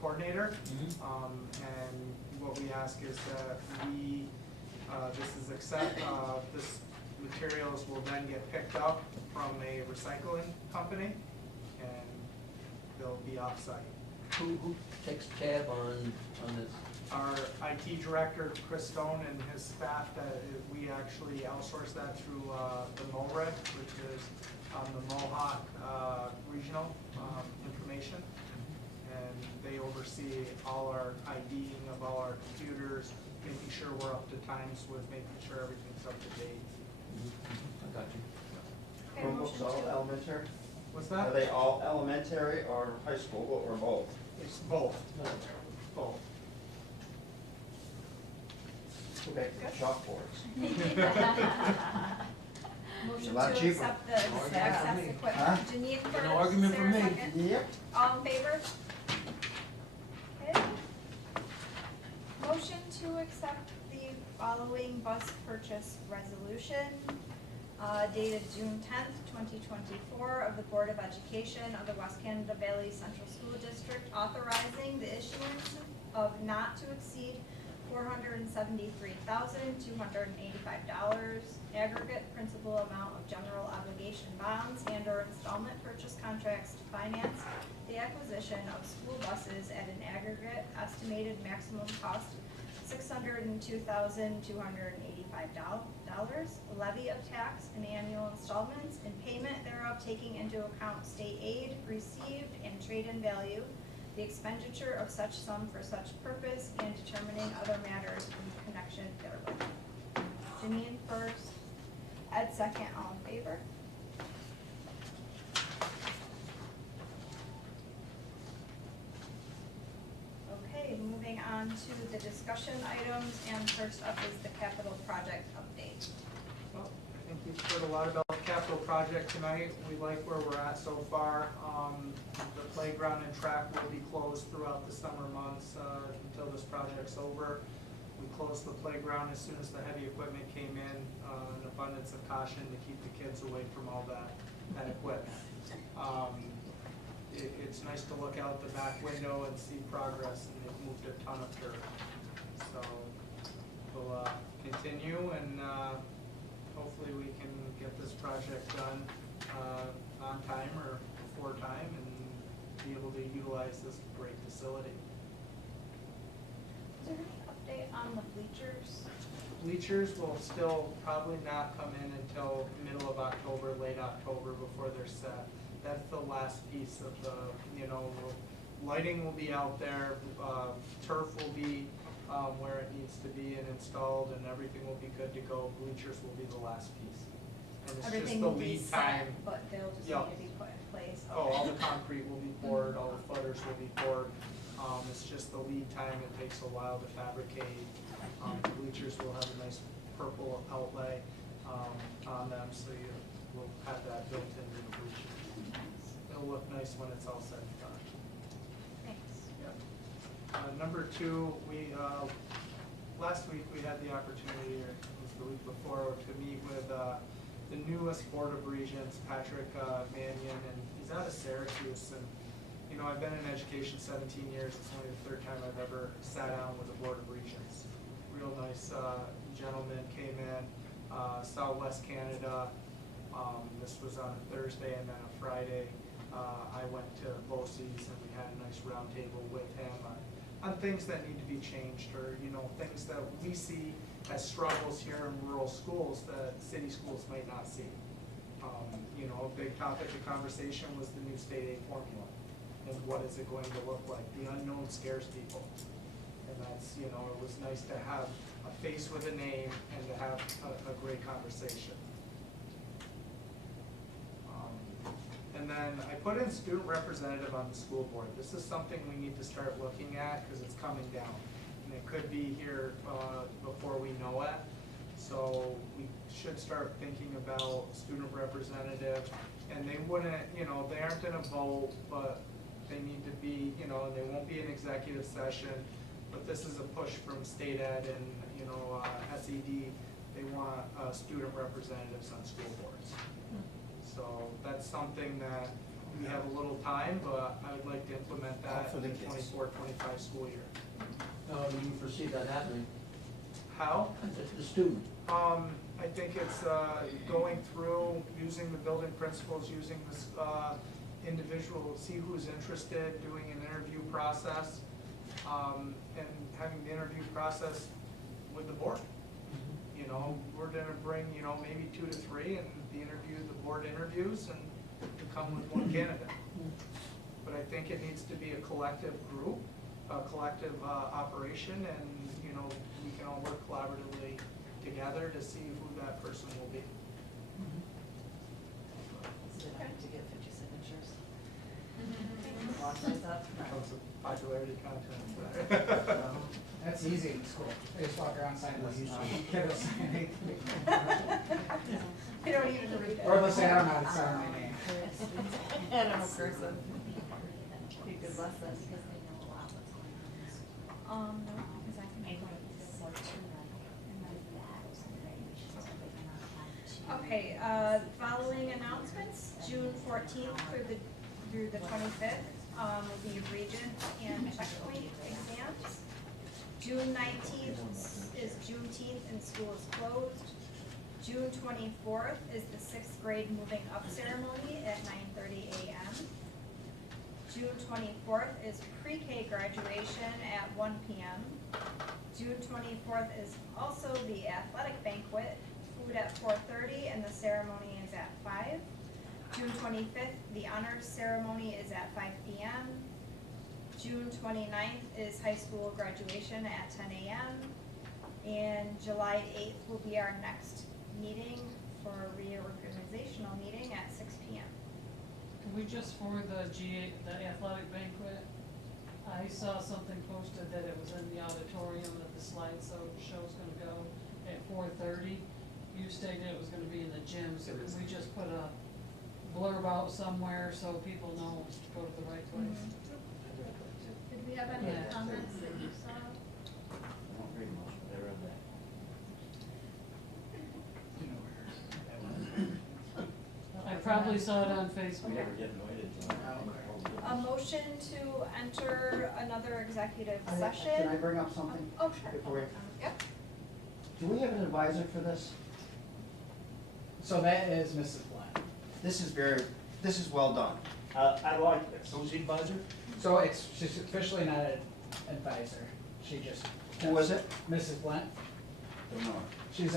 coordinator. And what we ask is that this materials will then get picked up from a recycling company, and they'll be off-site. Who takes tab on this? Our IT director, Chris Stone, and his staff, we actually outsource that through the MOREC, which is the Mohawk Regional Information. And they oversee all our IDing of all our computers, making sure we're up to times with making sure everything's up to date. I got you. Okay, Chromebooks motion all to- elementary? What's Are that? they all elementary or high school or both? It's both. Both. Okay, chalkboards. Motion A lot to cheaper. accept the argument excess for me. equipment. Huh? Janine No first, argument for Sarah me. second. Yep. All in favor? Okay. Motion to accept the following bus purchase resolution dated June 10th, 2024 of the Board of Education of the West Canada Valley Central School District authorizing the issuance of not to exceed $473,285 aggregate principal amount of general obligation bonds and or installment purchase contracts to finance the acquisition of school buses at an aggregate estimated maximum cost $602,285, levy of tax and annual installments, and payment thereof taking into account state aid received and trade-in value, the expenditure of such sum for such purpose, and determining other matters in connection therewith. Janine first, Ed second, all in favor? Okay, moving on to the discussion items, and first up is the capital project update. Well, I think We've heard a lot about the capital project tonight. We like where we're at so far. The playground and track will be closed throughout the summer months until this project's over. We closed the playground as soon as the heavy equipment came in, an abundance of caution to keep the kids away from all that equipment. It's nice to look out the back window and see progress, and they've moved a ton of dirt. So we'll continue, and hopefully we can get this project done on time or before time and be able to utilize this great facility. Is there any update on the bleachers? Bleachers will still probably not come in until middle of October, late October before they're set. That's the last piece of the, lighting will be out there, turf will be where it needs to be and installed, and everything will be good to go. Bleachers will be the last piece. And it's Everything just the will be lead time. set, but they'll just Yeah. need to be put in place. Oh, all Okay. the concrete will be poured, all the footers will be poured. It's just the lead time, it takes a while to fabricate. The bleachers will have a nice purple outlay on them, so you will have that built into the bleachers. It'll look nice when it's all said and done. Thanks. Number two, last week we had the opportunity, or it was the week before, to meet with the newest Board of Regents, Patrick Mannion, and he's out of Syracuse. And I've been in education 17 years. It's only the third time I've ever sat down with the Board of Regents. Real nice gentleman, came in, saw West Canada. This was on a Thursday, and then a Friday I went to BOCES, and we had a nice round table with him on things that need to be changed, or things that we see as struggles here in rural schools that city schools might not see. A big topic of conversation was the new state aid formula, and what is it going to look like. The unknown scares people, and that's it was nice to have a face with a name and to have a great conversation. And then I put in student representative on the school board. This is something we need to start looking at because it's coming down. And it could be here before we know it. So we should start thinking about student representative. And they wouldn't, they aren't in a vote, but they need to be, and they won't be an executive session. But this is a push from state ed and, SED. They want student representatives on school boards. So that's something that we have a little time, but I would like to implement that For in the the kids. 24-25 school year. Do you foresee that happening? How? The student? I think it's going through, using the building principles, using this individual, see who's interested, doing an interview process, and having the interview process with the board. We're gonna bring, maybe 2 to 3, and the board interviews, and to come with one candidate. But I think it needs to be a collective group, a collective operation, and, we can all work collaboratively together to see who that person will be. So they have to get 50 signatures. Mm-hmm. Lock those up. That's a popularity contest. That's easy in school. They just walk around signing this. Kid will sign anything. We don't even read it. Or they'll say, I don't know how to sign my name. I don't know, cursive. Be a good lesson. No, because I can make Okay, following announcements, June 14th through the 25th will be Regent and checkpoint exams. June 19th is Juneteenth and school is closed. June 24th is the 6th grade moving up ceremony at 9:30 a.m. June 24th is pre-K graduation at 1 p.m. June 24th is also the athletic banquet, food at 4:30, and the ceremony is at 5. June 25th, the honors ceremony is at 5 p.m. June 29th is high school graduation at 10 a.m. And July 8th will be our next meeting for a reorganizational meeting at 6 p.m. Can we just for the athletic banquet, I saw something posted that it was in the auditorium that the slideshow show's gonna go at 4:30. you stated it was gonna be in the gym, so can we just put a blurb out somewhere so people know to go to the right place? Did we have any Yeah. comments that you saw? I don't read much, but I read that. You know where that was. I probably saw it on We Facebook. never get invited to it. A motion to enter another executive Can I session. bring up something? Oh, sure. Before we, Yep. do we have an advisor for this? So that is Mrs. Black. This is well done. I like this. Who's the advisor? So she's officially not an advisor, she just. Who was it? Mrs. Blunt. Don't know. She was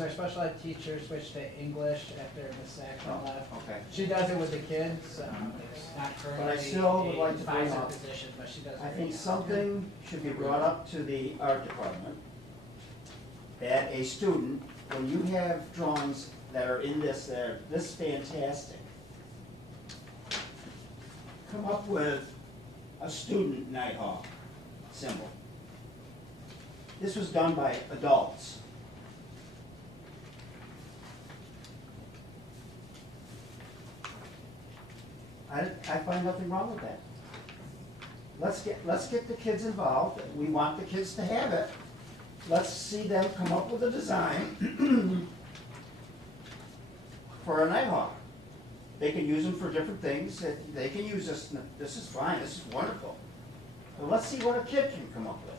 our special ed teacher, switched to English after Miss Saxon Oh, left. okay. She does it with the kids, it's not currently But I still would a like to bring advisor up- position, but she does it I right think now. something should be brought up to the art department, that a student, when you have drawings that are in this, that are this fantastic, come up with a student Nighthawk symbol. This was done by adults. I find nothing wrong with that. Let's get the kids involved, we want the kids to have it. Let's see them come up with a design for a Nighthawk. They can use them for different things, they can use this is fine, this is wonderful. But let's see what a kid can come up with.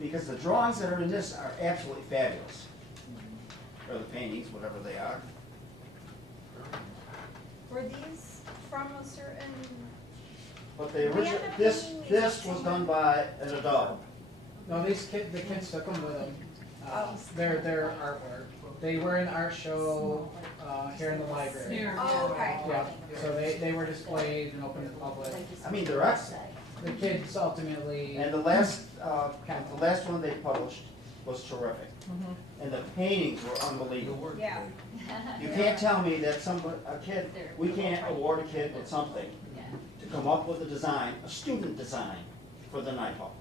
Because the drawings that are in this are absolutely fabulous. Or the paintings, whatever they are. Were these from a certain, But the We original, ended up this painting these was things. done by an adult. No, the kids took them with them. Oh. Their artwork. They were in art show, here in the library. Here. oh, okay. Yeah, so they were displayed and open to the public. I mean, they're excellent. The kids ultimately, And the last one they published was terrific. And the paintings were unbelievable. Yeah. You can't tell me that a kid, we can't award a kid with something to come up with a design, a student design for the Nighthawk.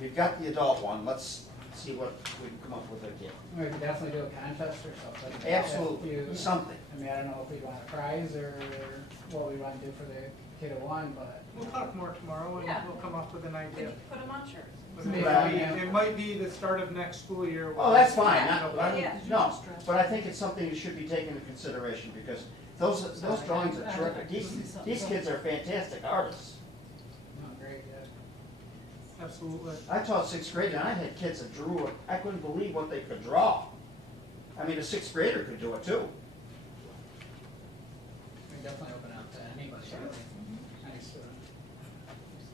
We've got the adult one, let's see what we can come up with a kid. we could definitely do a contest or something. Absolutely, If you- something. I mean, I don't know if we want a prize or what we want to do for the kid who won, but. We'll talk more tomorrow and Yeah. we'll come up with an Could idea. you put them on shirts? But Yeah. it might be the start of next school year. Oh, that's fine, Yeah. no, but I think it's something that should be taken into consideration, because those drawings are terrific. These kids are fantastic artists. Oh, great, yeah. Absolutely. I taught sixth grade, and I had kids that drew, I couldn't believe what they could draw. I mean, a sixth grader could do it too. We can definitely open up to anybody, really. Nice.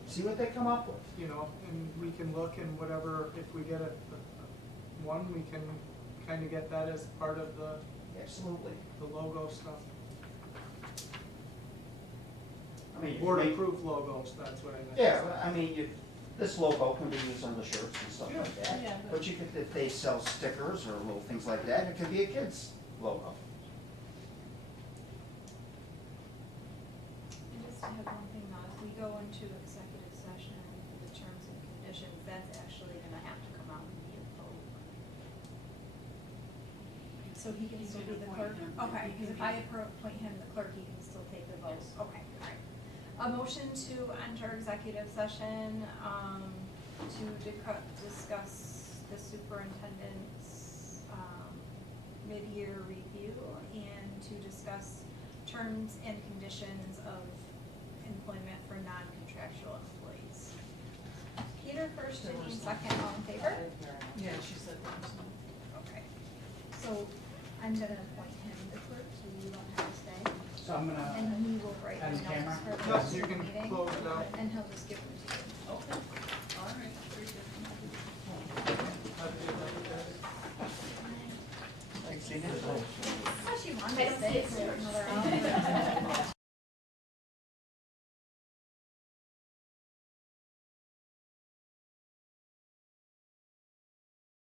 See what they come up with. You know, and we can look and whatever, if we get one, we can kind of get that as part of the Absolutely. logo stuff. I mean, you Board make- approved logos, that's what I meant. Yeah, but I mean, this logo can be used on the shirts and stuff like that. Yeah, But you could, if they sell stickers or little things like that, it could be a kid's logo. And just to have one thing though, if we go into executive session, the terms and conditions, that's actually gonna have to come out and be a vote. So he can still be the clerk? Okay, because if I appoint him the clerk, he can still take the vote. Okay, all right. A motion to enter executive session, to discuss the superintendent's, mid-year review and to discuss terms and conditions of employment for non-contractual employees. Peter first, Janine second, all in favor? Yeah, she said that was no. Okay. So I'm gonna appoint him the clerk, so you don't have to stay. So I'm gonna, And he will write the On notes camera? for the Yes, rest you of the can meeting. close it out. And he'll just give them to you. Okay, all right, very good. Plus you want to stay for another hour.